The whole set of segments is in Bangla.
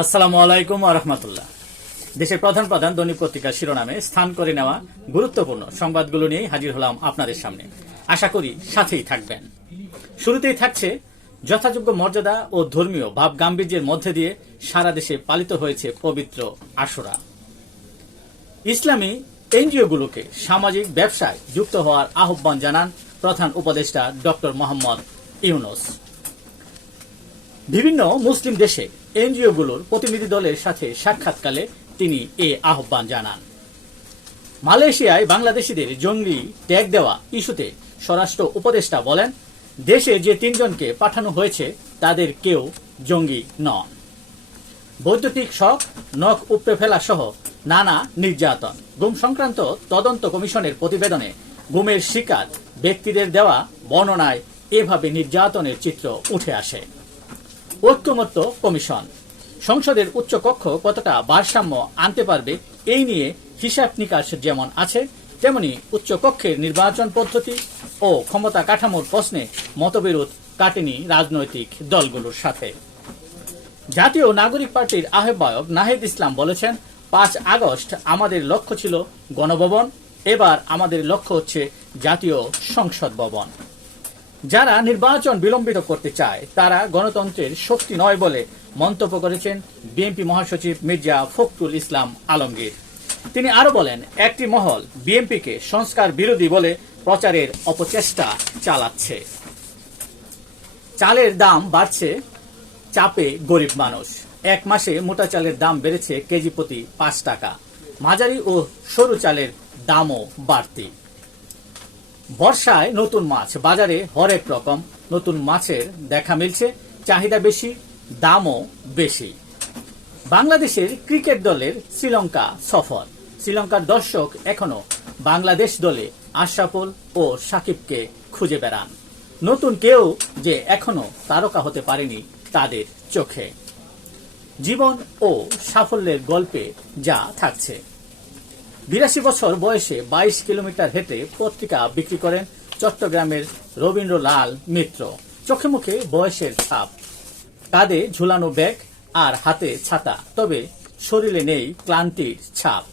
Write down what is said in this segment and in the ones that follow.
আসসালামু আলাইকুম রহমতুল্লাহ। দেশের প্রধান প্রধান দৈনিক পত্রিকার শিরোনামে স্থান করে নেওয়া গুরুত্বপূর্ণ সংবাদগুলো নিয়ে হাজির হলাম আপনাদের সামনে। আশা করি সাথেই থাকবেন। শুরুতেই থাকছে যথাযোগ্য মর্যাদা ও ধর্মীয় ভাব গাম্ভীর্যের মধ্যে দিয়ে সারা দেশে পালিত হয়েছে পবিত্র আশুরা। ইসলামী এনজিওগুলোকে সামাজিক ব্যবসায় যুক্ত হওয়ার আহ্বান জানান প্রধান উপদেষ্টা ডক্টর মোহাম্মদ ইউনুস। বিভিন্ন মুসলিম দেশে এনজিওগুলোর প্রতিনিধি দলের সাথে সাক্ষাৎকালে তিনি এ আহ্বান জানান। মালয়েশিয়ায় বাংলাদেশিদের জঙ্গি ট্যাগ দেওয়া ইস্যুতে স্বরাষ্ট্র উপদেষ্টা বলেন, দেশে যে তিনজনকে পাঠানো হয়েছে, তাদের কেউ জঙ্গি নন। বৈদ্যুতিক শখ নখ উপড়ে ফেলা সহ নানা নির্যাতন। গুম সংক্রান্ত তদন্ত কমিশনের প্রতিবেদনে গুমের শিকার ব্যক্তিদের দেওয়া বর্ণনায় এভাবে নির্যাতনের চিত্র উঠে আসে। ঐক্যমত্য কমিশন। সংসদের উচ্চকক্ষ কতটা ভারসাম্য আনতে পারবে, এই নিয়ে হিসাব নিকাশ যেমন আছে, তেমনি উচ্চকক্ষের নির্বাচন পদ্ধতি ও ক্ষমতা কাঠামোর প্রশ্নে মতবিরোধ কাটেনি রাজনৈতিক দলগুলোর সাথে। জাতীয় নাগরিক পার্টির আহ্বায়ক নাহিদ ইসলাম বলেছেন, পাঁচ আগস্ট আমাদের লক্ষ্য ছিল গণভবন, এবার আমাদের লক্ষ্য হচ্ছে জাতীয় সংসদ ভবন। যারা নির্বাচন বিলম্বিত করতে চায়, তারা গণতন্ত্রের শক্তি নয় বলে মন্তব্য করেছেন বিএনপি মহাসচিব মির্জা ফখরুল ইসলাম আলমগীর। তিনি আরও বলেন, একটি মহল বিএনপিকে সংস্কার বিরোধী বলে প্রচারের অপচেষ্টা চালাচ্ছে। চালের দাম বাড়ছে, চাপে গরিব মানুষ। এক মাসে মোটা চালের দাম বেড়েছে কেজি প্রতি পাঁচ টাকা। মাঝারি ও সরু চালের দামও বাড়তি। বর্ষায় নতুন মাছ, বাজারে হরেক রকম নতুন মাছের দেখা মিলছে, চাহিদা বেশি, দামও বেশি। বাংলাদেশের ক্রিকেট দলের শ্রীলঙ্কা সফর শ্রীলঙ্কার দর্শক এখনও বাংলাদেশ দলে আশরাফুল ও সাকিবকে খুঁজে বেড়ান। নতুন কেউ যে এখনও তারকা হতে পারেনি তাদের চোখে। জীবন ও সাফল্যের গল্পে যা থাকছে। বিরাশি বছর বয়সে বাইশ কিলোমিটার হেঁটে পত্রিকা বিক্রি করেন চট্টগ্রামের রবীন্দ্রলাল মিত্র। চোখে মুখে বয়সের ছাপ। কাঁধে ঝুলানো ব্যাগ আর হাতে ছাতা। তবে শরীরে নেই ক্লান্তির ছাপ।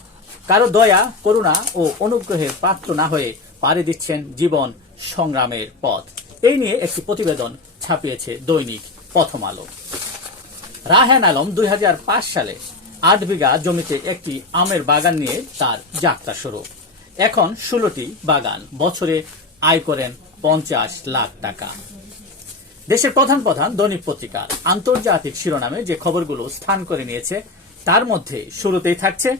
কারও দয়া, করুণা ও অনুগ্রহের পাত্র না হয়ে পাড়ি দিচ্ছেন জীবন সংগ্রামের পথ। এই নিয়ে একটি প্রতিবেদন ছাপিয়েছে দৈনিক প্রথম আলো। রাহান আলম দুই হাজার পাঁচ সালে আট বিঘা জমিতে একটি আমের বাগান নিয়ে তার যাত্রা শুরু। এখন ষোলোটি বাগান, বছরে আয় করেন পঞ্চাশ লাখ টাকা। দেশের প্রধান প্রধান দৈনিক পত্রিকা, আন্তর্জাতিক শিরোনামে যে খবরগুলো স্থান করে নিয়েছে, তার মধ্যে শুরুতেই থাকছে,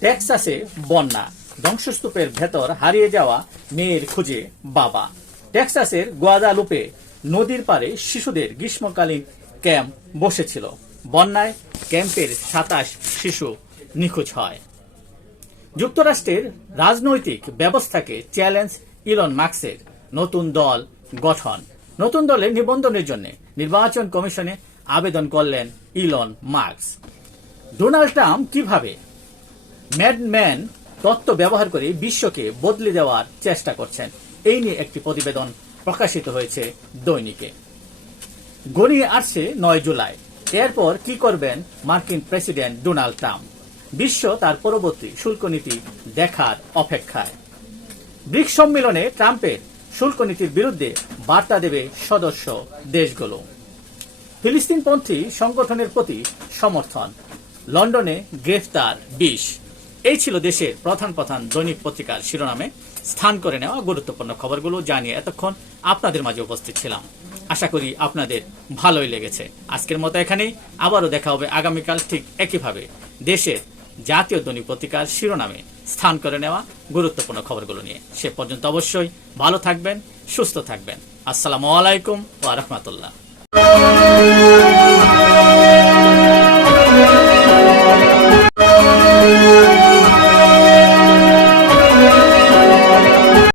টেক্সাসে বন্যা, ধ্বংসস্তূপের ভেতর হারিয়ে যাওয়া মেয়ের খুঁজে বাবা। টেক্সাসের গোয়াদালুপে নদীর পারে শিশুদের গ্রীষ্মকালীন ক্যাম্প বসেছিল। বন্যায় ক্যাম্পের সাতাশ শিশু নিখোঁজ হয়। যুক্তরাষ্ট্রের রাজনৈতিক ব্যবস্থাকে চ্যালেঞ্জ ইলন মার্কসের নতুন দল গঠন। নতুন দলের নিবন্ধনের জন্য নির্বাচন কমিশনে আবেদন করলেন ইলন মার্কস ডোনাল্ড ট্রাম্প কীভাবে ম্যাডম্যান তত্ত্ব ব্যবহার করে বিশ্বকে বদলে দেওয়ার চেষ্টা করছেন, এই নিয়ে একটি প্রতিবেদন প্রকাশিত হয়েছে দৈনিকে। গড়িয়ে আসছে নয় জুলাই। এরপর কি করবেন মার্কিন প্রেসিডেন্ট ডোনাল্ড ট্রাম্প? বিশ্ব তার পরবর্তী শুল্ক নীতি দেখার অপেক্ষায়। ব্রিক্স সম্মেলনে ট্রাম্পের শুল্ক নীতির বিরুদ্ধে বার্তা দেবে সদস্য দেশগুলো। ফিলিস্তিনপন্থী সংগঠনের প্রতি সমর্থন। লন্ডনে গ্রেফতার বিশ। এই ছিল দেশের প্রধান প্রধান দৈনিক পত্রিকার শিরোনামে। স্থান করে নেওয়া গুরুত্বপূর্ণ খবরগুলো জানিয়ে এতক্ষণ আপনাদের মাঝে উপস্থিত ছিলাম। আশা করি আপনাদের ভালোই লেগেছে। আজকের মতো এখানেই। আবারও দেখা হবে আগামীকাল ঠিক একইভাবে। দেশের জাতীয় দৈনিক পত্রিকার শিরোনামে স্থান করে নেওয়া গুরুত্বপূর্ণ খবরগুলো নিয়ে। সে পর্যন্ত অবশ্যই ভালো থাকবেন, সুস্থ থাকবেন। আসসালামু আলাইকুম ওয়া রাহমাতুল্লাহ।